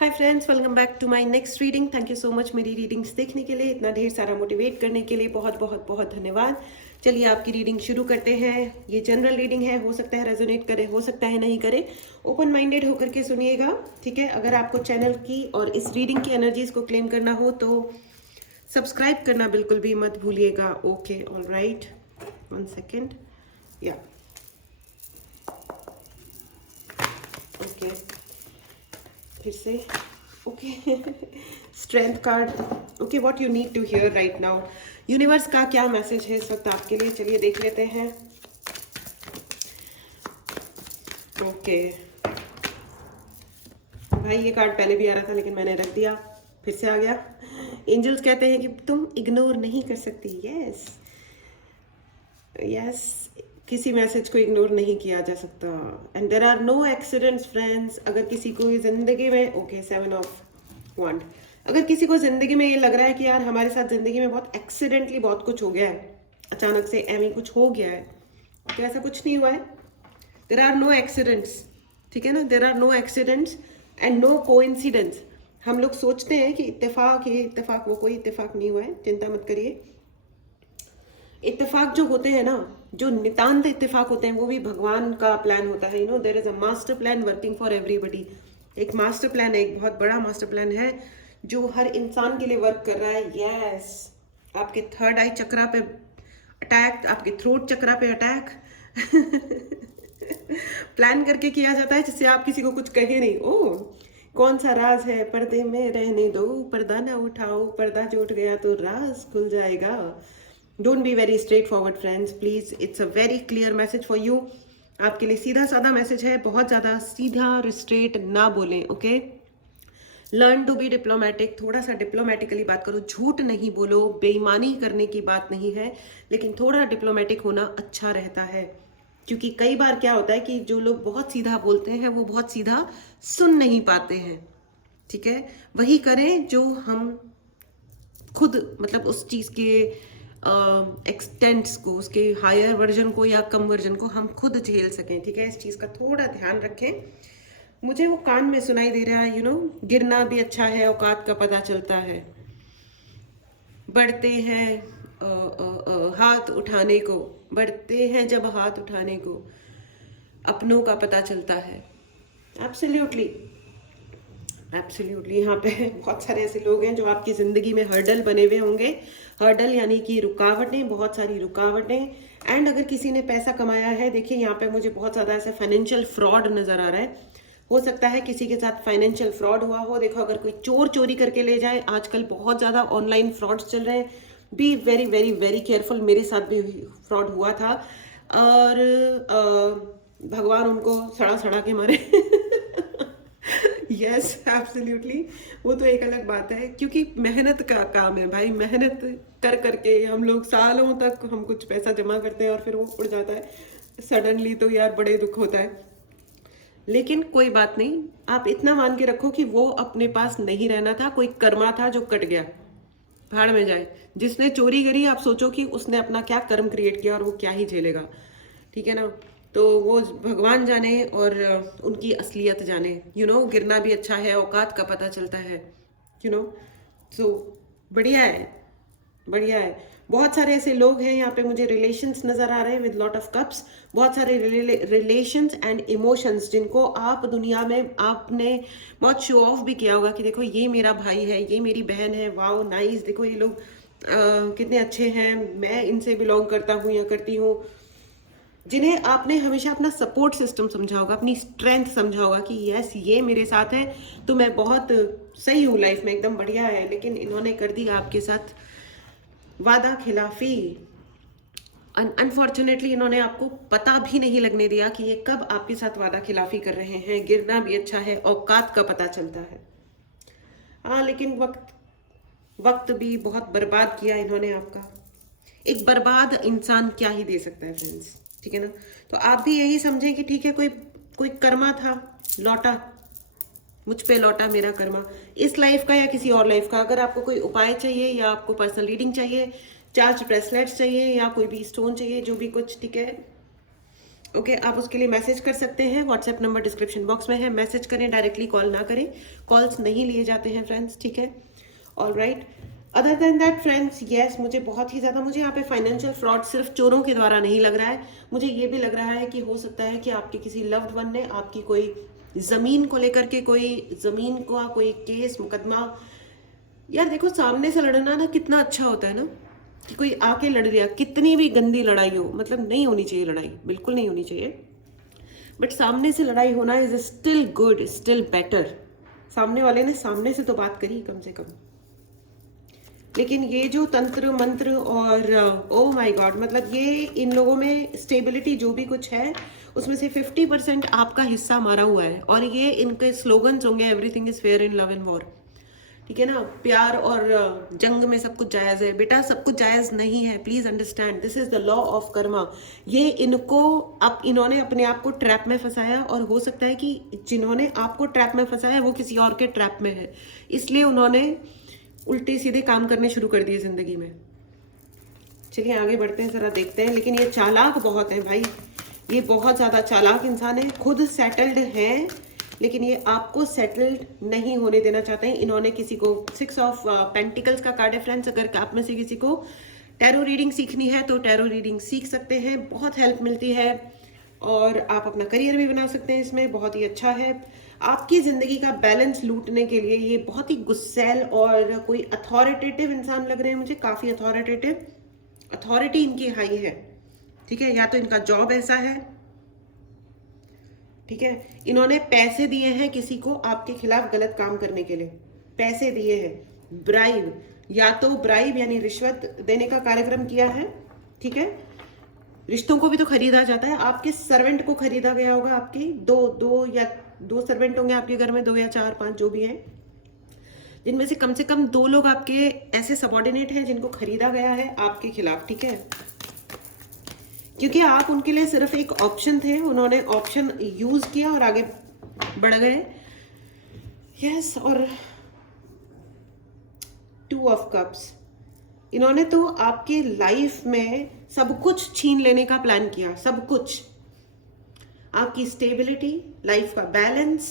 Hi friends, welcome back to my next reading. Thank you so much मेरी readings देखने के लिए, इतना ढेर सारा मोटिवेट करने के लिए बहुत बहुत बहुत धन्यवाद। चलिए आपकी रीडिंग शुरू करते हैं। ये जनरल रीडिंग है, हो सकता है रेजोनेट करे, हो सकता है नहीं करे। ओपन माइंडेड होकर के सुनिएगा, ठीक है। अगर आपको चैनल की और इस रीडिंग की एनर्जीज को क्लेम करना हो तो सब्सक्राइब करना बिल्कुल भी मत भूलिएगा। Okay, all right, 1 second. या ओके, फिर से okay. Strength card. Okay, what you need to hear right now. Universe का क्या मैसेज है इस वक्त आपके लिए, चलिए देख लेते हैं। ओके भाई, ये कार्ड पहले भी आ रहा था लेकिन मैंने रख दिया, फिर से आ गया। एंजल्स कहते हैं कि तुम इग्नोर नहीं कर सकती। यस यस, किसी मैसेज को इग्नोर नहीं किया जा सकता। And there are no accidents friends. अगर किसी को जिंदगी में, ओके, 7 ऑफ वंड, अगर किसी को जिंदगी में ये लग रहा है कि यार हमारे साथ जिंदगी में बहुत एक्सीडेंटली बहुत कुछ हो गया है, अचानक से एवं कुछ हो गया है, तो ऐसा कुछ नहीं हुआ है। देर आर नो एक्सीडेंट्स, ठीक है ना। There are no accidents and no coincidence. हम लोग सोचते हैं कि इत्तेफाक, ये इत्तेफाक, वो कोई इत्तेफाक नहीं हुआ है, चिंता मत करिए। इत्तेफाक जो होते हैं ना, जो नितांत इत्तेफाक होते हैं, वो भी भगवान का प्लान होता है। You know, there is a master plan working for everybody. एक मास्टर प्लान है, एक बहुत बड़ा मास्टर प्लान है जो हर इंसान के लिए वर्क कर रहा है। यस, आपके थर्ड आई चक्रा पे अटैक, आपके थ्रोट चक्रा पे अटैक प्लान करके किया जाता है जिससे आप किसी को कुछ कहे नहीं। ओ, कौन सा राज है पर्दे में रहने दो, पर्दा ना उठाओ, पर्दा जो उठ गया तो राज खुल जाएगा। Don't be very straight forward friends please, it's a very clear message for you. आपके लिए सीधा साधा मैसेज है, बहुत ज़्यादा सीधा रिस्ट्रेट ना बोलें। Okay, learn to be diplomatic, थोड़ा सा डिप्लोमेटिकली बात करो, झूठ नहीं बोलो, बेईमानी करने की बात नहीं है, लेकिन थोड़ा डिप्लोमेटिक होना अच्छा रहता है। क्योंकि कई बार क्या होता है कि जो लोग बहुत सीधा बोलते हैं वो बहुत सीधा सुन नहीं पाते हैं, ठीक है। वही करें जो हम खुद, मतलब उस चीज़ के एक्सटेंट्स को, उसके हायर वर्जन को या कम वर्जन को हम खुद झेल सकें, ठीक है। इस चीज़ का थोड़ा ध्यान रखें। मुझे वो कान में सुनाई दे रहा है, यू नो, गिरना भी अच्छा है, औकात का पता चलता है। बढ़ते हैं हाथ उठाने को, बढ़ते हैं जब हाथ उठाने को अपनों का पता चलता है। एब्सोल्युटली एब्सोल्युटली, यहाँ पे बहुत सारे ऐसे लोग हैं जो आपकी ज़िंदगी में हर्डल बने हुए होंगे। हर्डल यानी कि रुकावटें, बहुत सारी रुकावटें। एंड अगर किसी ने पैसा कमाया है, देखिए यहाँ पे मुझे बहुत ज़्यादा ऐसा फाइनेंशियल फ्रॉड नज़र आ रहा है। हो सकता है किसी के साथ फाइनेंशियल फ्रॉड हुआ हो। देखो, अगर कोई चोर चोरी करके ले जाए, आजकल बहुत ज़्यादा ऑनलाइन फ्रॉड्स चल रहे हैं। Be very very very careful. मेरे साथ भी फ्रॉड हुआ था और भगवान उनको सड़ा सड़ा के मारे। यस एब्सोल्युटली, वो तो एक अलग बात है, क्योंकि मेहनत का काम है भाई। मेहनत कर करके हम लोग सालों तक हम कुछ पैसा जमा करते हैं और फिर वो उड़ जाता है सडनली, तो यार बड़े दुख होता है। लेकिन कोई बात नहीं, आप इतना मान के रखो कि वो अपने पास नहीं रहना था, कोई कर्मा था जो कट गया, भाड़ में जाए। जिसने चोरी करी, आप सोचो कि उसने अपना क्या कर्म क्रिएट किया और वो क्या ही झेलेगा, ठीक है ना। तो वो भगवान जाने और उनकी असलियत जाने। यू नो, गिरना भी अच्छा है, औकात का पता चलता है, यू नो। सो बढ़िया है, बढ़िया है। बहुत सारे ऐसे लोग हैं यहाँ पे, मुझे रिलेशंस नजर आ रहे हैं विद लॉट ऑफ कप्स। बहुत सारे रिलेशंस एंड इमोशंस जिनको आप दुनिया में आपने बहुत शो ऑफ भी किया होगा कि देखो ये मेरा भाई है, ये मेरी बहन है, वाओ नाइस, देखो ये लोग कितने अच्छे हैं, मैं इनसे बिलोंग करता हूँ या करती हूँ। जिन्हें आपने हमेशा अपना सपोर्ट सिस्टम समझा होगा, अपनी स्ट्रेंथ समझा होगा कि यस ये मेरे साथ है तो मैं बहुत सही हूँ लाइफ में, एकदम बढ़िया है। लेकिन इन्होंने कर दी आपके साथ वादा खिलाफी। अनफॉर्चुनेटली इन्होंने आपको पता भी नहीं लगने दिया कि ये कब आपके साथ वादा खिलाफी कर रहे हैं। गिरना भी अच्छा है, औकात का पता चलता है। हाँ, लेकिन वक्त वक्त भी बहुत बर्बाद किया इन्होंने आपका। एक बर्बाद इंसान क्या ही दे सकता है फ्रेंड्स, ठीक है ना। तो आप भी यही समझें कि ठीक है, कोई कोई कर्मा था, लौटा मुझ पे, लौटा मेरा कर्मा, इस लाइफ का या किसी और लाइफ का। अगर आपको कोई उपाय चाहिए या आपको पर्सनल रीडिंग चाहिए, चार्ज ब्रेसलेट्स चाहिए या कोई भी स्टोन चाहिए, जो भी कुछ, ठीक है, ओके आप उसके लिए मैसेज कर सकते हैं, व्हाट्सएप नंबर डिस्क्रिप्शन बॉक्स में है, मैसेज करें, डायरेक्टली कॉल ना करें, कॉल्स नहीं लिए जाते हैं फ्रेंड्स, ठीक है। All right, other than that friends, yes मुझे बहुत ही ज़्यादा, मुझे यहाँ पे फाइनेंशियल फ्रॉड सिर्फ चोरों के द्वारा नहीं लग रहा है, मुझे ये भी लग रहा है कि हो सकता है कि आपके किसी लव्ड वन ने आपकी कोई ज़मीन को लेकर के कोई ज़मीन का कोई केस मुकदमा, यार देखो सामने से लड़ना ना कितना अच्छा होता है ना, कि कोई आके लड़ लिया, कितनी भी गंदी लड़ाई हो, मतलब नहीं होनी चाहिए लड़ाई, बिल्कुल नहीं होनी चाहिए, बट सामने से लड़ाई होना is still good, still better. सामने वाले ने सामने से तो बात करी कम से कम। लेकिन ये जो तंत्र मंत्र और ओ माय गॉड, मतलब ये इन लोगों में स्टेबिलिटी जो भी कुछ है उसमें से 50% आपका हिस्सा मारा हुआ है, और ये इनके स्लोगन्स होंगे everything is fair in love and war, ठीक है ना, प्यार और जंग में सब कुछ जायज़ है। बेटा सब कुछ जायज़ नहीं है, please understand, this is the law of Karma. ये इनको अब इन्होंने अपने आप को ट्रैप में फंसाया, और हो सकता है कि जिन्होंने आपको ट्रैप में फंसाया वो किसी और के ट्रैप में है, इसलिए उन्होंने उल्टे सीधे काम करने शुरू कर दिए ज़िंदगी में। चलिए आगे बढ़ते हैं, ज़रा देखते हैं। लेकिन ये चालाक बहुत है भाई, ये बहुत ज़्यादा चालाक इंसान है, खुद सेटल्ड है लेकिन ये आपको सेटल्ड नहीं होने देना चाहते हैं। इन्होंने किसी को 6 ऑफ पेंटिकल्स का कार्ड है फ्रेंड्स, अगर आप में से किसी को टैरो रीडिंग सीखनी है तो टैरो रीडिंग सीख सकते हैं, बहुत हेल्प मिलती है, और आप अपना करियर भी बना सकते हैं इसमें, बहुत ही अच्छा है। आपकी ज़िंदगी का बैलेंस लूटने के लिए ये बहुत ही गुस्सैल और कोई अथॉरिटेटिव इंसान लग रहे हैं मुझे, काफ़ी अथॉरिटेटिव, अथॉरिटी इनकी हाई है, ठीक है, या तो इनका जॉब ऐसा है, ठीक है। इन्होंने पैसे दिए हैं किसी को आपके खिलाफ गलत काम करने के लिए, पैसे दिए हैं, ब्राइब, या तो ब्राइब यानी रिश्वत देने का कार्यक्रम किया है, ठीक है। रिश्तों को भी तो खरीदा जाता है, आपके सर्वेंट को खरीदा गया होगा, आपके दो सर्वेंट होंगे आपके घर में, 2 या 4 5 जो भी हैं, जिनमें से कम 2 लोग आपके ऐसे सबॉर्डिनेट हैं जिनको खरीदा गया है आपके खिलाफ, ठीक है, क्योंकि आप उनके लिए सिर्फ एक ऑप्शन थे, उन्होंने ऑप्शन यूज किया और आगे बढ़ गए। यस, और 2 ऑफ कप्स, इन्होंने तो आपके लाइफ में सब कुछ छीन लेने का प्लान किया, सब कुछ, आपकी स्टेबिलिटी, लाइफ का बैलेंस,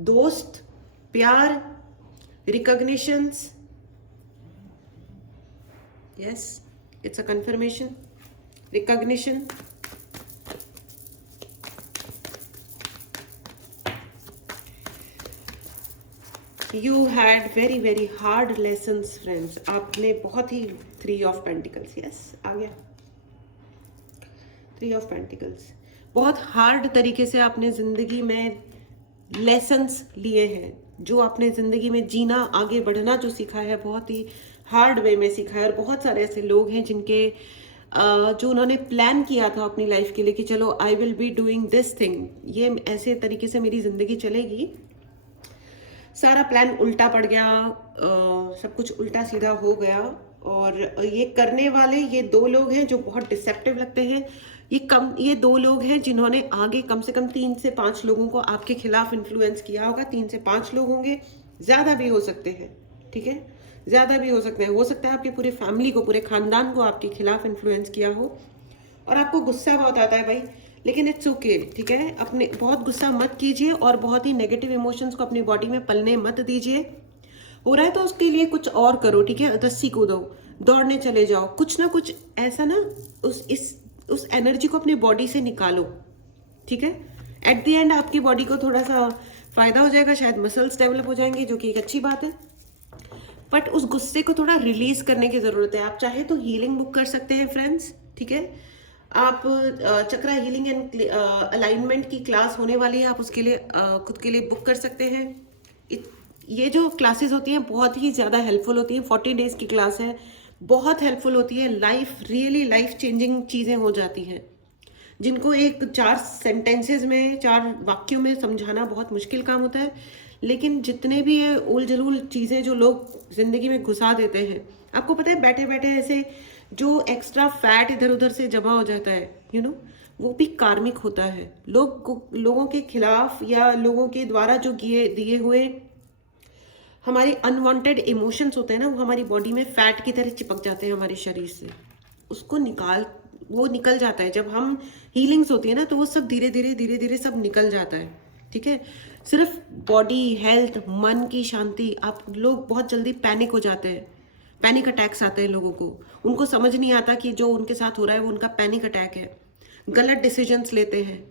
दोस्त, प्यार, recognitions. Yes, it's a confirmation, recognition, you had very hard lessons friends, आपने बहुत ही 3 ऑफ पेंटिकल्स, यस आ गया 3 ऑफ पेंटिकल्स, बहुत हार्ड तरीके से आपने जिंदगी में लेसन्स लिए हैं, जो आपने जिंदगी में जीना, आगे बढ़ना जो सीखा है, बहुत ही हार्ड वे में सीखा है। और बहुत सारे ऐसे लोग हैं जिनके जो उन्होंने प्लान किया था अपनी लाइफ के लिए कि चलो I will be doing this thing, ये ऐसे तरीके से मेरी ज़िंदगी चलेगी, सारा प्लान उल्टा पड़ गया, सब कुछ उल्टा सीधा हो गया। और ये करने वाले ये 2 लोग हैं जो बहुत डिसेप्टिव लगते हैं, ये 2 लोग हैं जिन्होंने आगे कम से कम 3 से 5 लोगों को आपके खिलाफ इन्फ्लुएंस किया होगा, 3 से 5 लोग होंगे, ज़्यादा भी हो सकते हैं, ठीक है, ज़्यादा भी हो सकते हैं, हो सकता है आपकी पूरी फैमिली को, पूरे खानदान को आपके खिलाफ इन्फ्लुएंस किया हो, और आपको गुस्सा बहुत आता है भाई, लेकिन इट्स ओके, ठीक है, अपने बहुत गुस्सा मत कीजिए और बहुत ही नेगेटिव इमोशंस को अपनी बॉडी में पलने मत दीजिए। हो रहा है तो उसके लिए कुछ और करो, ठीक है, रस्सी कूदो, दौड़ने चले जाओ, कुछ ना कुछ ऐसा ना उस एनर्जी को अपनी बॉडी से निकालो, ठीक है। एट द एंड आपकी बॉडी को थोड़ा सा फायदा हो जाएगा, शायद मसल्स डेवलप हो जाएंगे, जो कि एक अच्छी बात है, बट उस गुस्से को थोड़ा रिलीज करने की जरूरत है। आप चाहे तो हीलिंग बुक कर सकते हैं फ्रेंड्स, ठीक है, आप चक्रा हीलिंग एंड अलाइनमेंट की क्लास होने वाली है, आप उसके लिए खुद के लिए बुक कर सकते हैं। ये जो क्लासेस होती हैं बहुत ही ज़्यादा हेल्पफुल होती हैं, 40 डेज की क्लास है, बहुत हेल्पफुल होती है, रियली लाइफ चेंजिंग चीज़ें हो जाती हैं, जिनको एक 4 सेंटेंसेस में, 4 वाक्यों में समझाना बहुत मुश्किल काम होता है। लेकिन जितने भी ये उल जलूल चीज़ें जो लोग ज़िंदगी में घुसा देते हैं, आपको पता है बैठे बैठे ऐसे जो एक्स्ट्रा फैट इधर उधर से जमा हो जाता है, वो भी कार्मिक होता है। लोगों के खिलाफ या लोगों के द्वारा जो दिए हुए हमारे अनवांटेड इमोशंस होते हैं ना, वो हमारी बॉडी में फैट की तरह चिपक जाते हैं हमारे शरीर से, उसको वो निकल जाता है। जब हम हीलिंग्स होती है ना तो वो सब धीरे धीरे सब निकल जाता है, ठीक है। सिर्फ बॉडी हेल्थ, मन की शांति, आप लोग बहुत जल्दी पैनिक हो जाते हैं, पैनिक अटैक्स आते हैं लोगों को, उनको समझ नहीं आता कि जो उनके साथ हो रहा है वो उनका पैनिक अटैक है, गलत डिसीजंस लेते हैं,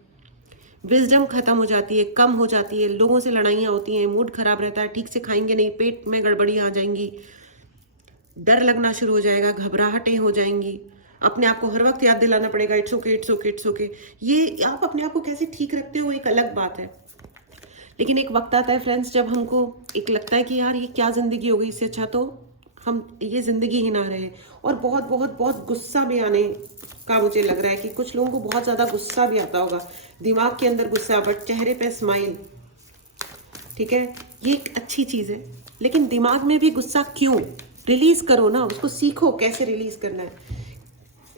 विजडम खत्म हो जाती है, कम हो जाती है, लोगों से लड़ाइयाँ होती हैं, मूड खराब रहता है, ठीक से खाएंगे नहीं, पेट में गड़बड़ियाँ आ जाएंगी, डर लगना शुरू हो जाएगा, घबराहटें हो जाएंगी, अपने आप को हर वक्त याद दिलाना पड़ेगा it's okay it's okay it's okay. ये आप अपने आप को कैसे ठीक रखते हो एक अलग बात है, लेकिन एक वक्त आता है फ्रेंड्स जब हमको एक लगता है कि यार ये क्या ज़िंदगी हो गई, इससे अच्छा तो हम ये ज़िंदगी ही ना रहे। और बहुत बहुत बहुत गुस्सा भी आने का मुझे लग रहा है कि कुछ लोगों को बहुत ज़्यादा गुस्सा भी आता होगा, दिमाग के अंदर गुस्सा बट चेहरे पे स्माइल, ठीक है। ये एक अच्छी चीज़ है, लेकिन दिमाग में भी गुस्सा क्यों, रिलीज़ करो ना, उसको सीखो कैसे रिलीज़ करना है,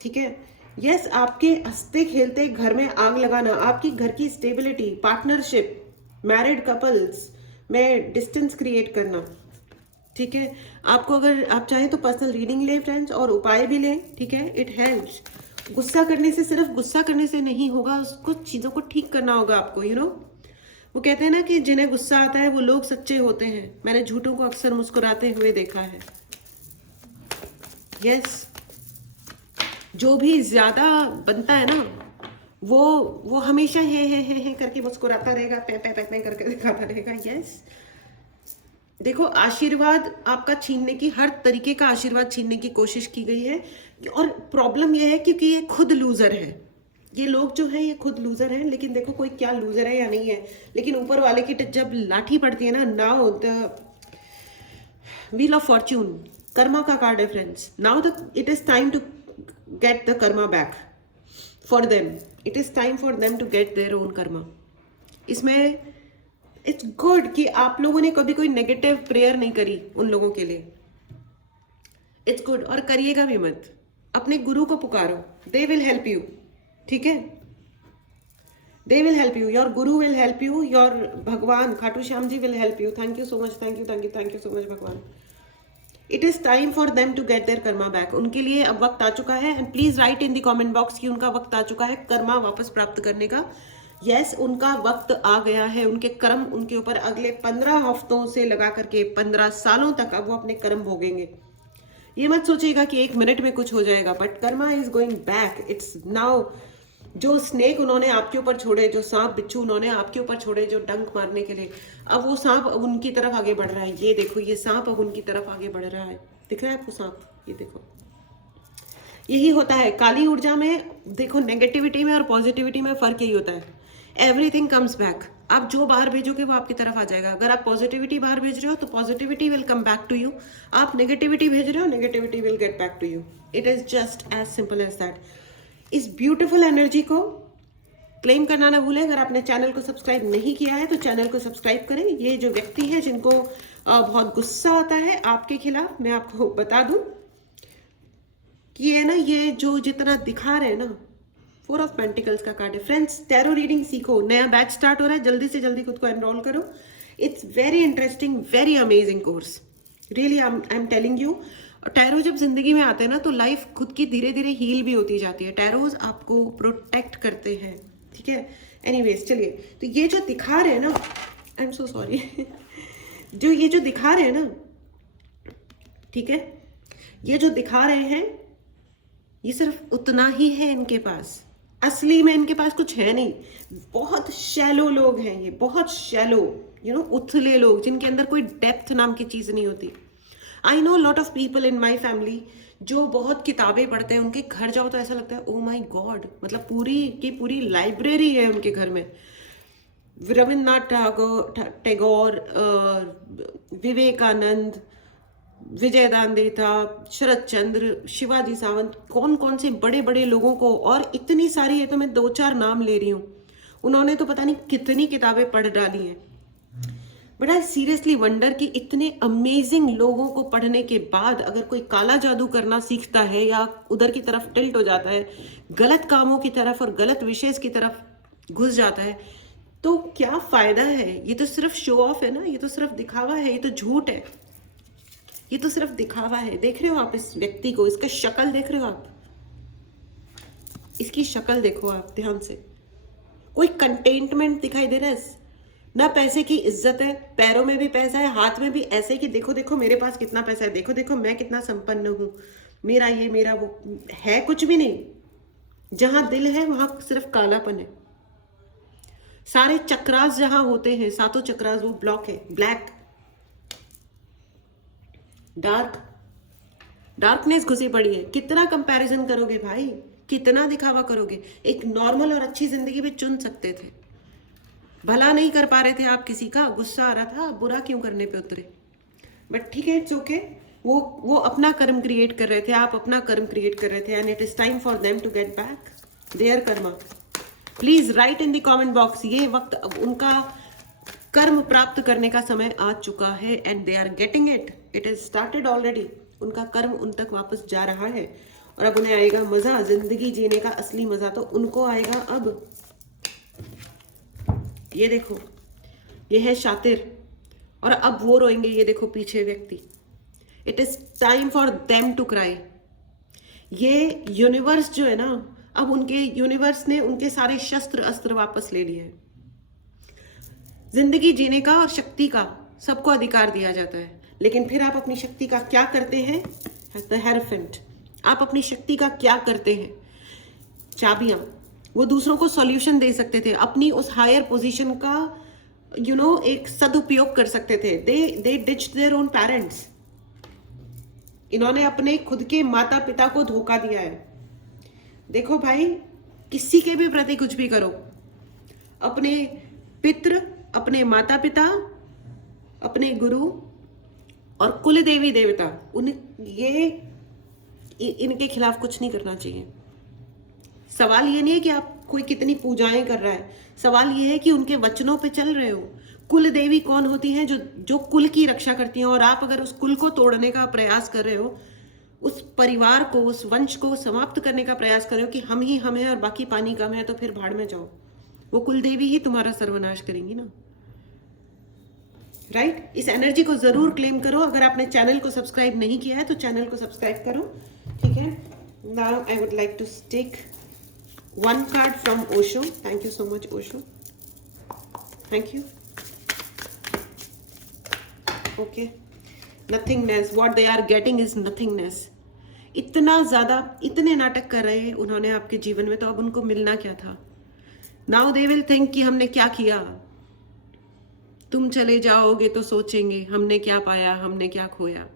ठीक है। यस, आपके हंसते खेलते घर में आग लगाना, आपकी घर की स्टेबिलिटी, पार्टनरशिप, मैरिड कपल्स में डिस्टेंस क्रिएट करना, ठीक है। आपको अगर आप चाहें तो पर्सनल रीडिंग लें फ्रेंड्स, और उपाय भी लें, ठीक है, इट हेल्प्स। गुस्सा करने से, सिर्फ गुस्सा करने से नहीं होगा, कुछ चीज़ों को ठीक करना होगा आपको, यू नो। वो कहते हैं ना कि जिन्हें गुस्सा आता है वो लोग सच्चे होते हैं, मैंने झूठों को अक्सर मुस्कुराते हुए देखा है। यस, जो भी ज्यादा बनता है ना वो हमेशा है करके मुस्कुराता रहेगा, पे करके दिखाता रहेगा। यस, देखो आशीर्वाद आपका छीनने की, हर तरीके का आशीर्वाद छीनने की कोशिश की गई है, और प्रॉब्लम यह है क्योंकि ये खुद लूजर है, ये लोग जो है ये खुद लूजर हैं। लेकिन देखो कोई क्या लूजर है या नहीं है, लेकिन ऊपर वाले की जब लाठी पड़ती है ना, now the wheel of fortune, karma का कार्ड है friends, now the it is time to get the karma back for them, it is time for them to get their own karma। इसमें इट्स गुड कि आप लोगों ने कभी कोई negative prayer नहीं करी उन लोगों के लिए, इट्स गुड, और करिएगा भी मत। अपने गुरु को पुकारो, दे विल हेल्प यू, ठीक है, they will help you, your guru will help you, your bhagwan Khatu Shyam ji will help you. Thank you so much, thank you thank you thank you so much bhagwan. It is time for them to get their karma back, उनके लिए अब वक्त आ चुका है। And please write in the comment box कि उनका वक्त आ चुका है कर्मा वापस प्राप्त करने का। यस, उनका वक्त आ गया है, उनके कर्म उनके ऊपर अगले 15 हफ्तों से लगा करके 15 सालों तक अब वो अपने कर्म भोगेंगे। ये मत सोचिएगा कि 1 मिनट में कुछ हो जाएगा, but Karma is going back, it's now. जो स्नेक उन्होंने आपके ऊपर छोड़े, जो सांप बिच्छू उन्होंने आपके ऊपर छोड़े जो डंक मारने के लिए, अब वो सांप अब उनकी तरफ आगे बढ़ रहा है। ये देखो, ये सांप अब उनकी तरफ आगे बढ़ रहा है, दिख रहा है आपको सांप, ये देखो। यही होता है काली ऊर्जा में, देखो नेगेटिविटी में और पॉजिटिविटी में फर्क यही होता है, एवरीथिंग कम्स बैक। आप जो बाहर भेजोगे वो आपकी तरफ आ जाएगा। अगर आप पॉजिटिविटी बाहर भेज रहे हो तो positivity will come back to you, आप नेगेटिविटी भेज रहे हो negativity will get back to you. It is just as simple as that. इस ब्यूटीफुल एनर्जी को क्लेम करना ना भूलें। अगर आपने चैनल को सब्सक्राइब नहीं किया है तो चैनल को सब्सक्राइब करें। ये जो व्यक्ति है जिनको बहुत गुस्सा आता है आपके खिलाफ, मैं आपको बता दूं कि ये ना, ये जो जितना दिखा रहे हैं ना, 4 ऑफ पेंटिकल्स का कार्ड है। फ्रेंड्स, टैरो रीडिंग सीखो, नया बैच स्टार्ट हो रहा है, जल्दी से जल्दी खुद को एनरोल करो। It's very interesting, very amazing course, really I am telling you. Tarot जब जिंदगी में आते हैं ना तो लाइफ खुद की धीरे धीरे हील भी होती जाती है। टैरोज आपको प्रोटेक्ट करते हैं, ठीक है। एनीवेज, चलिए, तो ये जो दिखा रहे हैं ना, आई एम सो सॉरी जो ये जो दिखा रहे हैं ना, ठीक है, ये जो दिखा रहे हैं ये सिर्फ उतना ही है इनके पास, असली में इनके पास कुछ है नहीं। बहुत शैलो लोग हैं ये, बहुत शैलो, यू नो, उथले लोग जिनके अंदर कोई डेप्थ नाम की चीज नहीं होती। I know lot of people in my family जो बहुत किताबें पढ़ते हैं, उनके घर जाओ तो ऐसा लगता है ओ माई गॉड, मतलब पूरी की पूरी लाइब्रेरी है उनके घर में। रविन्द्रनाथ टैगोर, विवेकानंद, विजयदानदेता, शरद चंद्र, शिवाजी सावंत, कौन कौन से बड़े बड़े लोगों को, और इतनी सारी है तो मैं 2-4 नाम ले रही हूँ, उन्होंने तो पता नहीं कितनी किताबें पढ़ डाली हैं। बट आई सीरियसली वंडर कि इतने अमेजिंग लोगों को पढ़ने के बाद अगर कोई काला जादू करना सीखता है या उधर की तरफ टिल्ट हो जाता है, गलत कामों की तरफ और गलत विशेष की तरफ घुस जाता है, तो क्या फायदा है? ये तो सिर्फ शो ऑफ है ना, ये तो सिर्फ दिखावा है, ये तो झूठ है, ये तो सिर्फ दिखावा है। देख रहे हो आप इस व्यक्ति को, इसका शक्ल देख रहे हो आप, इसकी शक्ल देखो आप ध्यान से, कोई कंटेनमेंट दिखाई दे रहा है ना, पैसे की इज्जत है, पैरों में भी पैसा है, हाथ में भी ऐसे कि देखो देखो मेरे पास कितना पैसा है, देखो देखो मैं कितना संपन्न हूं, मेरा ये मेरा वो, है कुछ भी नहीं। जहां दिल है वहां सिर्फ कालापन है। सारे चक्रास जहां होते हैं, सातों चक्रास, वो ब्लॉक है, ब्लैक, डार्कनेस घुसी पड़ी है। कितना कंपैरिजन करोगे भाई, कितना दिखावा करोगे? एक नॉर्मल और अच्छी जिंदगी भी चुन सकते थे। भला नहीं कर पा रहे थे आप किसी का, गुस्सा आ रहा था, बुरा क्यों करने पे उतरे? बट ठीक है, इट्स ओके। वो अपना कर्म क्रिएट कर रहे थे, आप अपना कर्म क्रिएट कर रहे थे, and it is time for them to get back their karma. Please write in the comment box, ये वक्त अब उनका कर्म प्राप्त करने का समय आ चुका है, and they are getting it, it is started already. उनका कर्म उन तक वापस जा रहा है, और अब उन्हें आएगा मजा, जिंदगी जीने का असली मजा तो उनको आएगा अब। ये देखो, ये है शातिर, और अब वो रोएंगे, ये देखो पीछे व्यक्ति। It is time for them to cry. ये यूनिवर्स जो है ना, अब उनके यूनिवर्स ने उनके सारे शस्त्र अस्त्र वापस ले लिए हैं। जिंदगी जीने का और शक्ति का सबको अधिकार दिया जाता है, लेकिन फिर आप अपनी शक्ति का क्या करते हैं? द हेरोफेंट, आप अपनी शक्ति का क्या करते हैं? चाबियां, वो दूसरों को सॉल्यूशन दे सकते थे, अपनी उस हायर पोजीशन का एक सदुपयोग कर सकते थे। दे डिच्ड देयर ओन पेरेंट्स। इन्होंने अपने खुद के माता पिता को धोखा दिया है। देखो भाई, किसी के भी प्रति कुछ भी करो, अपने पितृ, अपने माता पिता, अपने गुरु और कुल देवी देवता, इनके खिलाफ कुछ नहीं करना चाहिए। सवाल ये नहीं है कि आप कोई कितनी पूजाएं कर रहा है, सवाल ये है कि उनके वचनों पे चल रहे हो। कुल देवी कौन होती हैं? जो कुल की रक्षा करती हैं, और आप अगर उस कुल को तोड़ने का प्रयास कर रहे हो, उस परिवार को, उस वंश को समाप्त करने का प्रयास कर रहे हो कि हम ही हम हैं और बाकी पानी कम है, तो फिर भाड़ में जाओ। वो कुल देवी ही तुम्हारा सर्वनाश करेंगी ना, राइट? इस एनर्जी को जरूर क्लेम करो। अगर आपने चैनल को सब्सक्राइब नहीं किया है तो चैनल को सब्सक्राइब करो, ठीक है? Now I would like to take one card from Osho. Thank you so much, Osho. Thank you. Okay. Nothingness. What they are getting is nothingness. इतना ज्यादा, इतने नाटक कर रहे हैं उन्होंने आपके जीवन में, तो अब उनको मिलना क्या था? Now they will think कि हमने क्या किया। तुम चले जाओगे तो सोचेंगे हमने क्या पाया, हमने क्या खोया।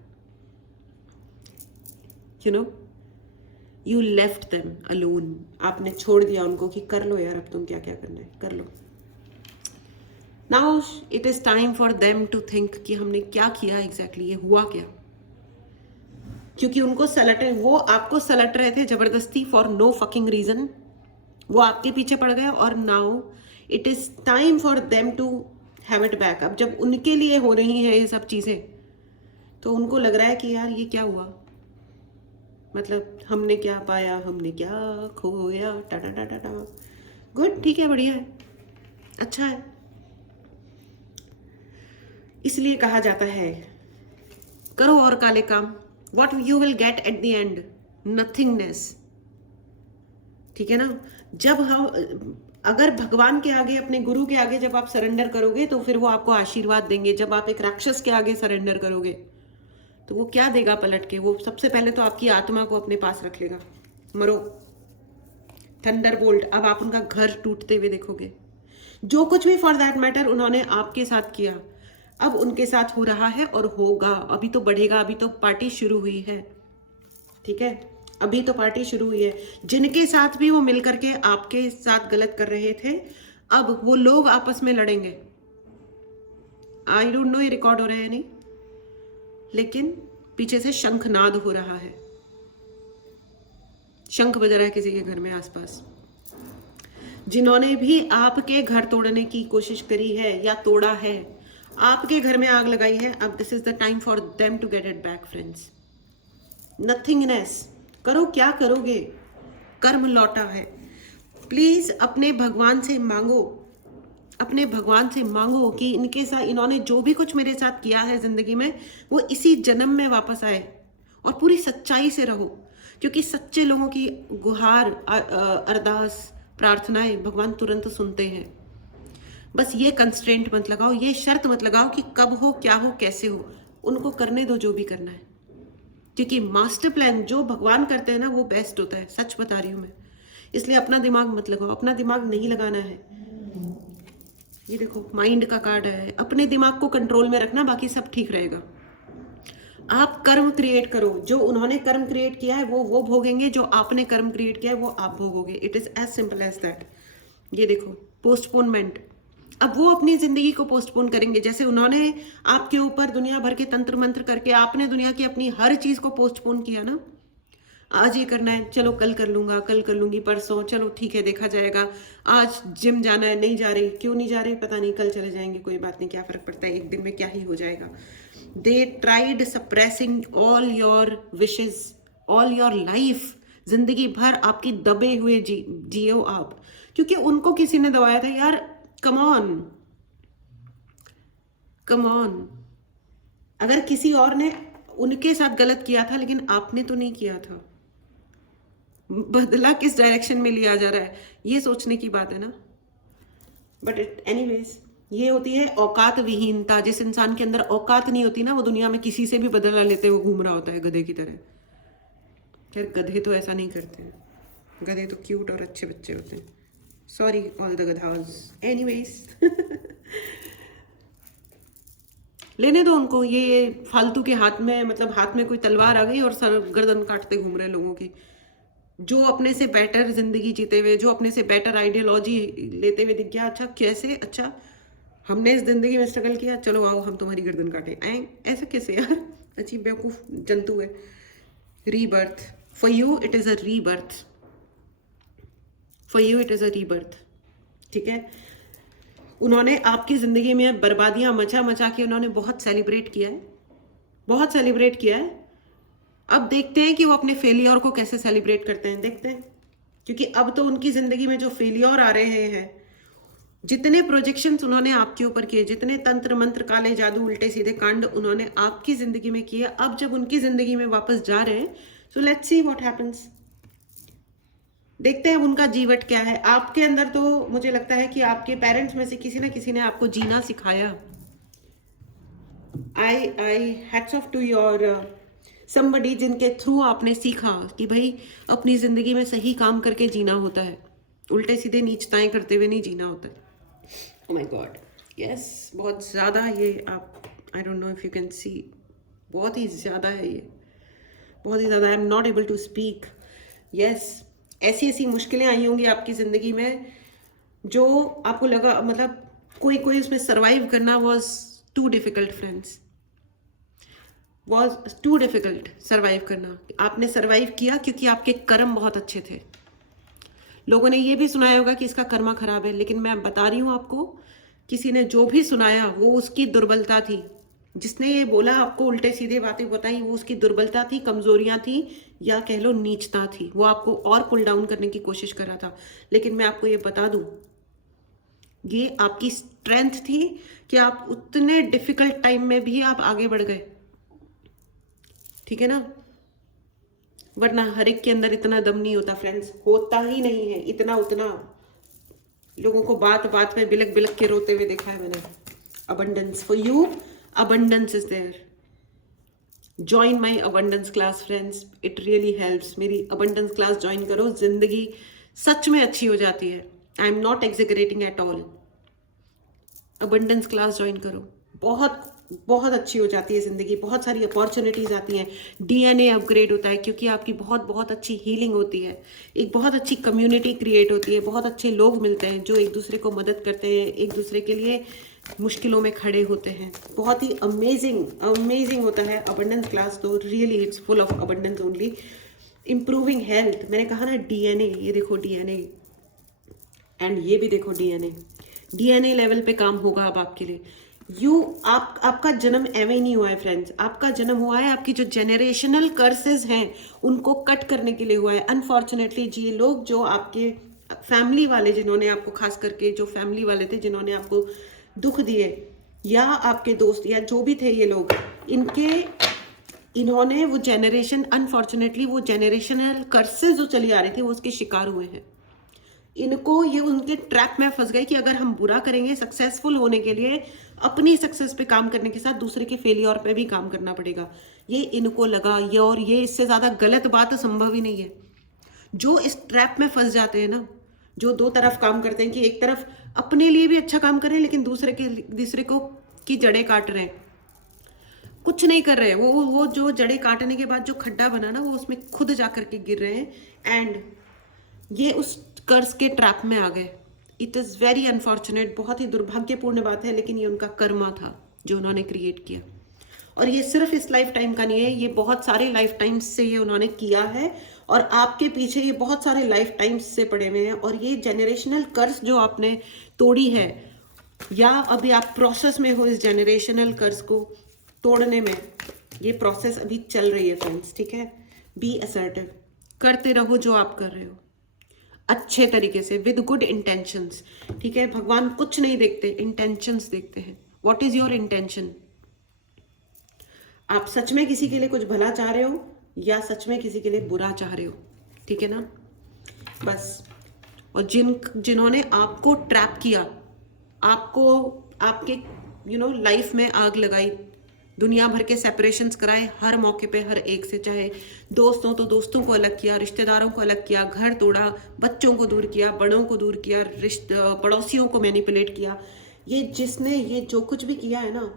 You know? You left them alone. आपने छोड़ दिया उनको कि कर लो यार, अब तुम क्या क्या करना है कर लो। Now it is time for them to think कि हमने क्या किया exactly, ये हुआ क्या? क्योंकि उनको वो आपको सलट रहे थे जबरदस्ती for no fucking reason। वो आपके पीछे पड़ गए, और now it is time for them to have it back। अब जब उनके लिए हो रही है ये सब चीजें, तो उनको लग रहा है कि यार ये क्या हुआ, मतलब हमने क्या पाया, हमने क्या खोया, टाटा टाटा टाटा। गुड, ठीक है, बढ़िया है, अच्छा है। इसलिए कहा जाता है करो और काले काम, what you will get at the end, nothingness. ठीक है ना? जब हम, अगर भगवान के आगे, अपने गुरु के आगे जब आप सरेंडर करोगे, तो फिर वो आपको आशीर्वाद देंगे। जब आप एक राक्षस के आगे सरेंडर करोगे, तो वो क्या देगा पलट के? वो सबसे पहले तो आपकी आत्मा को अपने पास रख लेगा। मरो, थंडरबोल्ट। अब आप उनका घर टूटते हुए देखोगे। जो कुछ भी फॉर दैट मैटर उन्होंने आपके साथ किया, अब उनके साथ हो रहा है और होगा। अभी तो बढ़ेगा, अभी तो पार्टी शुरू हुई है, ठीक है? अभी तो पार्टी शुरू हुई है। जिनके साथ भी वो मिल करके आपके साथ गलत कर रहे थे, अब वो लोग आपस में लड़ेंगे। आई डोंट नो ये रिकॉर्ड हो रहा है नहीं, लेकिन पीछे से शंखनाद हो रहा है, शंख बज रहा है किसी के घर में आसपास। जिन्होंने भी आपके घर तोड़ने की कोशिश करी है या तोड़ा है, आपके घर में आग लगाई है, अब this is the time for them to get it back friends. Nothingness करो, क्या करोगे? कर्म लौटा है। प्लीज अपने भगवान से मांगो, अपने भगवान से मांगो कि इनके साथ, इन्होंने जो भी कुछ मेरे साथ किया है जिंदगी में, वो इसी जन्म में वापस आए, और पूरी सच्चाई से रहो। क्योंकि सच्चे लोगों की गुहार, अरदास, प्रार्थनाएं भगवान तुरंत सुनते हैं। बस ये कंस्ट्रेंट मत लगाओ, ये शर्त मत लगाओ कि कब हो, क्या हो, कैसे हो, उनको करने दो जो भी करना है, क्योंकि मास्टर प्लान जो भगवान करते हैं ना वो बेस्ट होता है, सच बता रही हूँ मैं। इसलिए अपना दिमाग मत लगाओ, अपना दिमाग नहीं लगाना है। ये देखो माइंड का कार्ड है, अपने दिमाग को कंट्रोल में रखना, बाकी सब ठीक रहेगा। आप कर्म क्रिएट करो, जो उन्होंने कर्म क्रिएट किया है वो भोगेंगे, जो आपने कर्म क्रिएट किया है वो आप भोगोगे। It is as simple as that. ये देखो पोस्टपोनमेंट, अब वो अपनी जिंदगी को पोस्टपोन करेंगे, जैसे उन्होंने आपके ऊपर दुनिया भर के तंत्र मंत्र करके आपने दुनिया की अपनी हर चीज को पोस्टपोन किया ना। आज ये करना है, चलो कल कर लूंगा, कल कर लूंगी, परसों चलो ठीक है देखा जाएगा, आज जिम जाना है, नहीं जा रही, क्यों नहीं जा रही पता नहीं, कल चले जाएंगे, कोई बात नहीं, क्या फर्क पड़ता है, एक दिन में क्या ही हो जाएगा। They tried suppressing all your wishes, all your life. जिंदगी भर आपकी दबे हुए जियो आप, क्योंकि उनको किसी ने दबाया था यार। Come on, come on. अगर किसी और ने उनके साथ गलत किया था, लेकिन आपने तो नहीं किया था। बदला किस डायरेक्शन में लिया जा रहा है, ये सोचने की बात है ना। बट एनीवेज, ये होती है औकात विहीनता। जिस इंसान के अंदर औकात नहीं होती ना, वो दुनिया में किसी से भी बदला लेते हुए घूम रहा होता है गधे की तरह। खैर गधे तो ऐसा नहीं करते हैं, गधे तो क्यूट और अच्छे बच्चे होते हैं। सॉरी ऑल द गधास। एनीवेज लेने दो उनको, ये फालतू के हाथ में, मतलब हाथ में कोई तलवार आ गई और सर गर्दन काटते घूम रहे लोगों की। जो अपने से बेटर जिंदगी जीते हुए, जो अपने से बेटर आइडियोलॉजी लेते हुए दिख गया, अच्छा कैसे, अच्छा हमने इस जिंदगी में स्ट्रगल किया, चलो आओ हम तुम्हारी गर्दन काटे, ऐसा कैसे यार, अजीब बेवकूफ जंतु है। Rebirth, for you it is a rebirth, for you it is a rebirth. ठीक है, उन्होंने आपकी जिंदगी में बर्बादियां मचा मचा के उन्होंने बहुत सेलिब्रेट किया है, बहुत सेलिब्रेट किया है। अब देखते हैं कि वो अपने फेलियर को कैसे सेलिब्रेट करते हैं, देखते हैं। क्योंकि अब तो उनकी जिंदगी में जो फेलियर आ रहे हैं, जितने प्रोजेक्शंस उन्होंने आपके ऊपर किए, जितने तंत्र मंत्र, काले जादू, उल्टे सीधे कांड उन्होंने आपकी जिंदगी में किए, अब जब उनकी जिंदगी में वापस जा रहे हैं, so let's see what happens. देखते हैं उनका जीवट क्या है। आपके अंदर तो मुझे लगता है कि आपके पेरेंट्स में से किसी ना किसी ने आपको जीना सिखाया। I hats off to your somebody, जिनके थ्रू आपने सीखा कि भाई अपनी जिंदगी में सही काम करके जीना होता है, उल्टे सीधे नीचताएं करते हुए नहीं जीना होता है। ओह माय गॉड, यस, बहुत ज़्यादा ये आप, I don't know if you can see, बहुत ही ज़्यादा है ये, बहुत ही ज़्यादा। I am not able to speak. Yes, ऐसी ऐसी मुश्किलें आई होंगी आपकी ज़िंदगी में जो आपको लगा, मतलब कोई उसमें सर्वाइव करना was too difficult friends, was too difficult survive करना। आपने सर्वाइव किया क्योंकि आपके कर्म बहुत अच्छे थे। लोगों ने ये भी सुनाया होगा कि इसका कर्मा खराब है, लेकिन मैं बता रही हूँ आपको, किसी ने जो भी सुनाया वो उसकी दुर्बलता थी। जिसने ये बोला आपको उल्टे सीधे बातें बताई, वो उसकी दुर्बलता थी, कमजोरियां थी, या कह लो नीचता थी। वो आपको और पुल डाउन करने की कोशिश कर रहा था। लेकिन मैं आपको ये बता दूं, ये आपकी स्ट्रेंथ थी कि आप उतने डिफिकल्ट टाइम में भी आप आगे बढ़ गए। ठीक है ना, वरना हर एक के अंदर इतना दम नहीं होता फ्रेंड्स, होता ही नहीं है इतना उतना। लोगों को बात बात में बिलक बिलक के रोते हुए देखा है मैंने। Abundance for you, abundance is there. Join my abundance class friends, it really helps. मेरी अबंडेंस क्लास ज्वाइन करो, जिंदगी सच में अच्छी हो जाती है। I am not exaggerating at all. Abundance class join करो, बहुत बहुत अच्छी हो जाती है जिंदगी, बहुत सारी अपॉर्चुनिटीज आती हैं, डीएनए अपग्रेड होता है, क्योंकि आपकी बहुत बहुत अच्छी हीलिंग होती है, एक बहुत अच्छी कम्युनिटी क्रिएट होती है, बहुत अच्छे लोग मिलते हैं जो एक दूसरे को मदद करते हैं, एक दूसरे के लिए मुश्किलों में खड़े होते हैं। बहुत ही अमेजिंग अमेजिंग होता है अबंडेंस क्लास तो, really it's full of abundance only. Improving health, मैंने कहा ना डीएनए, ये देखो डीएनए, एंड ये भी देखो डीएनए। डीएनए लेवल पे काम होगा अब आपके लिए। आपका जन्म एवं ही नहीं हुआ है फ्रेंड्स, आपका जन्म हुआ है आपकी जो जेनरेशनल कर्सेस हैं उनको कट करने के लिए हुआ है। अनफॉर्चुनेटली ये लोग जो आपके फैमिली वाले, जिन्होंने आपको, खास करके जो फैमिली वाले थे जिन्होंने आपको दुख दिए, या आपके दोस्त या जो भी थे ये लोग, इन्होंने वो जेनरेशन, अनफॉर्चुनेटली वो जेनरेशनल कर्सेस जो चली आ रही थी वो उसके शिकार हुए हैं। इनको ये उनके ट्रैप में फंस गए कि अगर हम बुरा करेंगे, सक्सेसफुल होने के लिए अपनी सक्सेस पे काम करने के साथ दूसरे के फेलियर पे भी काम करना पड़ेगा, ये इनको लगा। ये और ये इससे ज़्यादा गलत बात संभव ही नहीं है। जो इस ट्रैप में फंस जाते हैं ना, जो दो तरफ काम करते हैं कि एक तरफ अपने लिए भी अच्छा काम करें लेकिन दूसरे को की जड़ें काट रहे हैं, कुछ नहीं कर रहे हैं, वो जो जड़ें काटने के बाद जो खड्डा बना ना, वो उसमें खुद जा करके गिर रहे हैं एंड ये उस कर्ज के ट्रैप में आ गए। इट इज़ वेरी अनफॉर्चुनेट, बहुत ही दुर्भाग्यपूर्ण बात है, लेकिन ये उनका कर्मा था जो उन्होंने क्रिएट किया। और ये सिर्फ इस लाइफ टाइम का नहीं है, ये बहुत सारे लाइफ टाइम्स से ये उन्होंने किया है और आपके पीछे ये बहुत सारे लाइफ टाइम्स से पड़े हुए हैं। और ये जेनरेशनल कर्ज जो आपने तोड़ी है, या अभी आप प्रोसेस में हो इस जेनरेशनल कर्ज को तोड़ने में, ये प्रोसेस अभी चल रही है फ्रेंड्स, ठीक है। बी असर्टिव, करते रहो जो आप कर रहे हो अच्छे तरीके से, विद गुड इंटेंशंस, ठीक है। भगवान कुछ नहीं देखते, इंटेंशंस देखते हैं। What is your intention? आप सच में किसी के लिए कुछ भला चाह रहे हो या सच में किसी के लिए बुरा चाह रहे हो, ठीक है ना, बस। और जिन्होंने आपको ट्रैप किया, आपको आपके लाइफ में आग लगाई, दुनिया भर के सेपरेशंस कराए हर मौके पे, हर एक से, चाहे दोस्तों तो दोस्तों को अलग किया, रिश्तेदारों को अलग किया, घर तोड़ा, बच्चों को दूर किया, बड़ों को दूर किया, पड़ोसियों को मैनिपुलेट किया, ये जिसने ये जो कुछ भी किया है ना,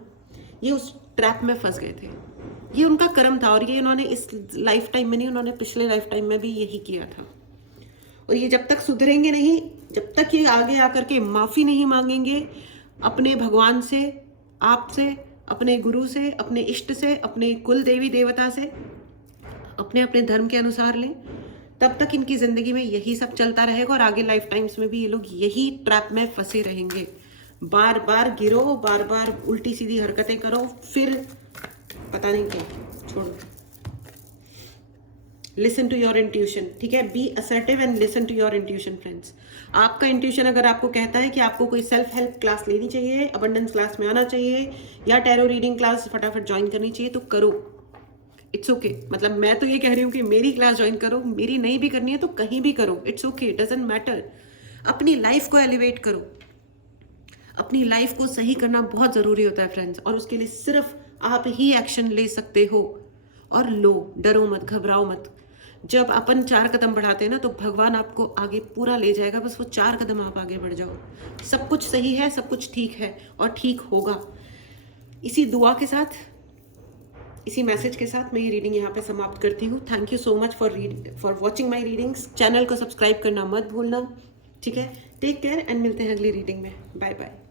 ये उस ट्रैप में फंस गए थे। ये उनका कर्म था और ये इन्होंने इस लाइफ टाइम में नहीं, उन्होंने पिछले लाइफ टाइम में भी यही किया था। और ये जब तक सुधरेंगे नहीं, जब तक ये आगे आकर के माफ़ी नहीं मांगेंगे अपने भगवान से, आपसे, अपने गुरु से, अपने इष्ट से, अपने कुल देवी देवता से, अपने अपने धर्म के अनुसार लें, तब तक इनकी ज़िंदगी में यही सब चलता रहेगा और आगे लाइफ टाइम्स में भी ये लोग यही ट्रैप में फंसे रहेंगे। बार बार गिरो, बार बार उल्टी सीधी हरकतें करो, फिर पता नहीं क्या, छोड़ो। लिसन टू योर इंट्यूशन, ठीक है। Be assertive and listen to your intuition friends. आपका इंट्यूशन अगर आपको कहता है कि आपको कोई सेल्फ हेल्प क्लास लेनी चाहिए, अबंडेंस क्लास में आना चाहिए, या टैरो रीडिंग क्लास फटाफट ज्वाइन करनी चाहिए, तो करो, इट्स ओके। मतलब मैं तो ये कह रही हूँ कि मेरी क्लास ज्वाइन करो, मेरी नहीं भी करनी है तो कहीं भी करो, इट्स ओके, डजंट मैटर। अपनी लाइफ को एलिवेट करो, अपनी लाइफ को सही करना बहुत ज़रूरी होता है फ्रेंड्स, और उसके लिए सिर्फ आप ही एक्शन ले सकते हो। और लो, डरो मत, घबराओ मत। जब अपन 4 कदम बढ़ाते हैं ना, तो भगवान आपको आगे पूरा ले जाएगा, बस वो 4 कदम आप आगे बढ़ जाओ। सब कुछ सही है, सब कुछ ठीक है और ठीक होगा। इसी दुआ के साथ, इसी मैसेज के साथ मैं ये रीडिंग यहाँ पे समाप्त करती हूँ। Thank you so much for watching my readings. Channel को सब्सक्राइब करना मत भूलना, ठीक है। टेक केयर एंड मिलते हैं अगली रीडिंग में। Bye bye.